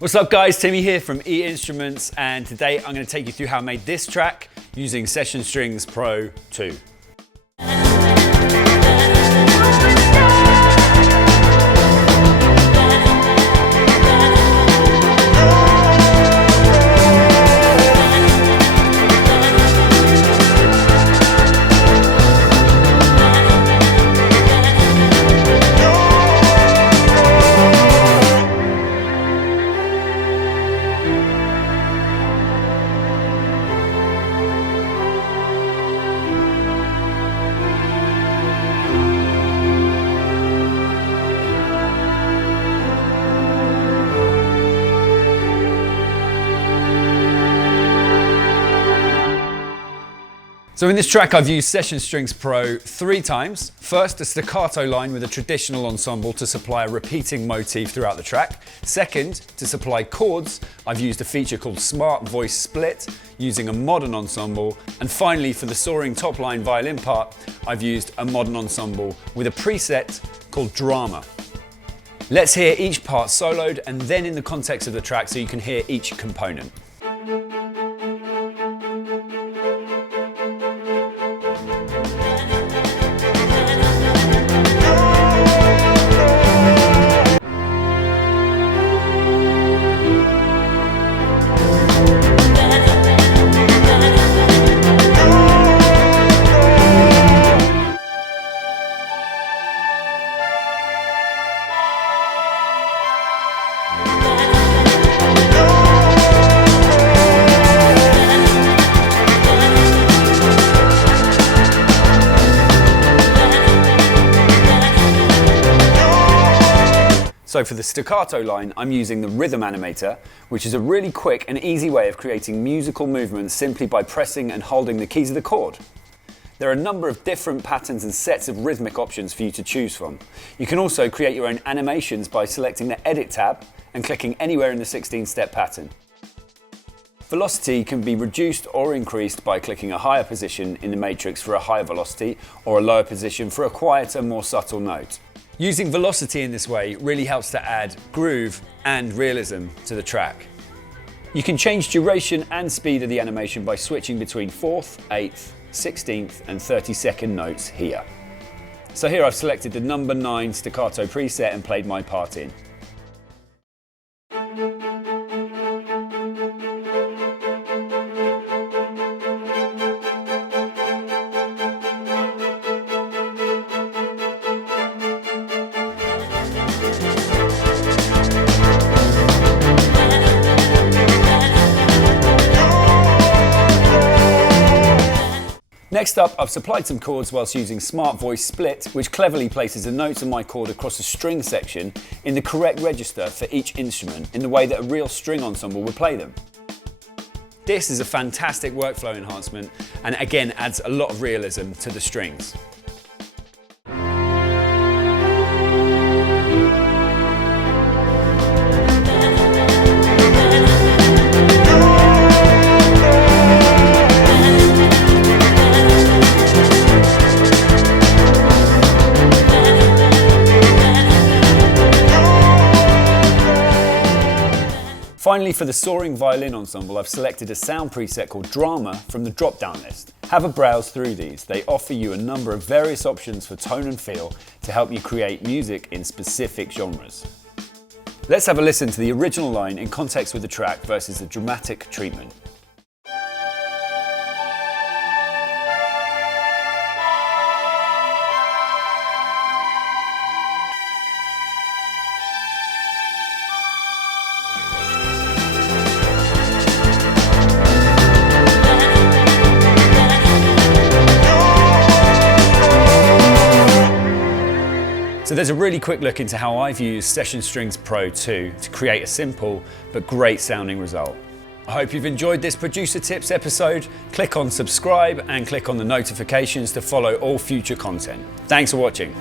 What's up guys, Timmy here from E Instruments, and today I'm going to take you through how I made this track using Session Strings Pro 2. So in this track I've used Session Strings Pro 3 times. First, a staccato line with a traditional ensemble to supply a repeating motif throughout the track. Second, to supply chords, I've used a feature called Smart Voice Split using a modern ensemble. And finally, for the soaring top line violin part, I've used a modern ensemble with a preset called Drama. Let's hear each part soloed and then in the context of the track so you can hear each component. So for the staccato line, I'm using the Rhythm Animator, which is a really quick and easy way of creating musical movements simply by pressing and holding the keys of the chord. There are a number of different patterns and sets of rhythmic options for you to choose from. You can also create your own animations by selecting the Edit tab and clicking anywhere in the 16-step pattern. Velocity can be reduced or increased by clicking a higher position in the matrix for a higher velocity or a lower position for a quieter, more subtle note. Using velocity in this way really helps to add groove and realism to the track. You can change duration and speed of the animation by switching between 4th, 8th, 16th and 32nd notes here. So here I've selected the number 9 staccato preset and played my part in. Next up, I've supplied some chords whilst using Smart Voice Split, which cleverly places the notes of my chord across a string section in the correct register for each instrument in the way that a real string ensemble would play them. This is a fantastic workflow enhancement and again adds a lot of realism to the strings. Finally, for the soaring violin ensemble, I've selected a sound preset called Drama from the drop-down list. Have a browse through these. They offer you a number of various options for tone and feel to help you create music in specific genres. Let's have a listen to the original line in context with the track versus the dramatic treatment. So there's a really quick look into how I've used Session Strings Pro 2 to create a simple but great sounding result. I hope you've enjoyed this producer tips episode. Click on subscribe and click on the notifications to follow all future content. Thanks for watching.